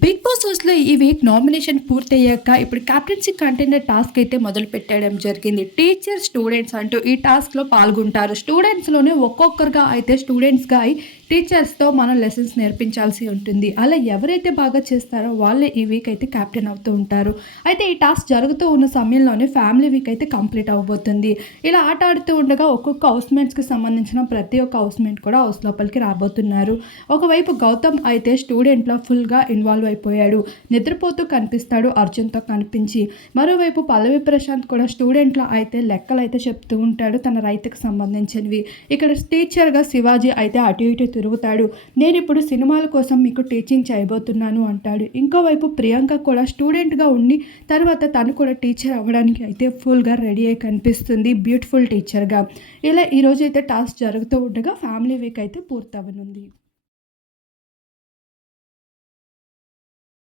Big boss హౌస్లో ఈ week nomination పూర్తయ్యాక ఇప్పుడు క్యాప్టెన్సీ కంటెండర్ టాస్క్ అయితే మొదలు పెట్టడం జరిగింది. టీచర్ స్టూడెంట్స్ అంటూ ఈ టాస్క్లో పాల్గొంటారు. స్టూడెంట్స్లోనే ఒక్కొక్కరుగా అయితే స్టూడెంట్స్గా అయి టీచర్స్తో మనం లెసన్స్ నేర్పించాల్సి ఉంటుంది. అలా ఎవరైతే బాగా చేస్తారో వాళ్ళే ఈ వీక్ అయితే క్యాప్టెన్ అవుతూ ఉంటారు. అయితే ఈ టాస్క్ జరుగుతూ ఉన్న సమయంలోనే ఫ్యామిలీ వీక్ అయితే కంప్లీట్ అవ్వబోతుంది. ఇలా ఆట ఆడుతూ ఉండగా ఒక్కొక్క హౌస్మేట్స్కి సంబంధించిన ప్రతి ఒక్క హౌస్మేట్ కూడా హౌస్ లోపలికి రాబోతున్నారు. ఒకవైపు గౌతమ్ అయితే స్టూడెంట్లో ఫుల్గా ఇన్వాల్వ్ అయిపోయాడు నిద్రపోతూ కనిపిస్తాడు అర్జున్తో కనిపించి. మరోవైపు పల్లవి ప్రశాంత్ కూడా స్టూడెంట్లో అయితే లెక్కలు అయితే చెప్తూ ఉంటాడు తన రైతుకు సంబంధించినవి. ఇక్కడ టీచర్గా శివాజీ అయితే అటు ఇటు తిరుగుతాడు. నేను ఇప్పుడు సినిమాల కోసం మీకు టీచింగ్ చేయబోతున్నాను అంటాడు. ఇంకోవైపు ప్రియాంక కూడా స్టూడెంట్గా ఉండి తర్వాత తను కూడా టీచర్ అవ్వడానికి అయితే ఫుల్గా రెడీ అయి కనిపిస్తుంది. బ్యూటిఫుల్ టీచర్గా. ఇలా ఈరోజు అయితే టాస్క్ జరుగుతూ ఉండగా ఫ్యామిలీ వీక్ అయితే పూర్తవనుంది.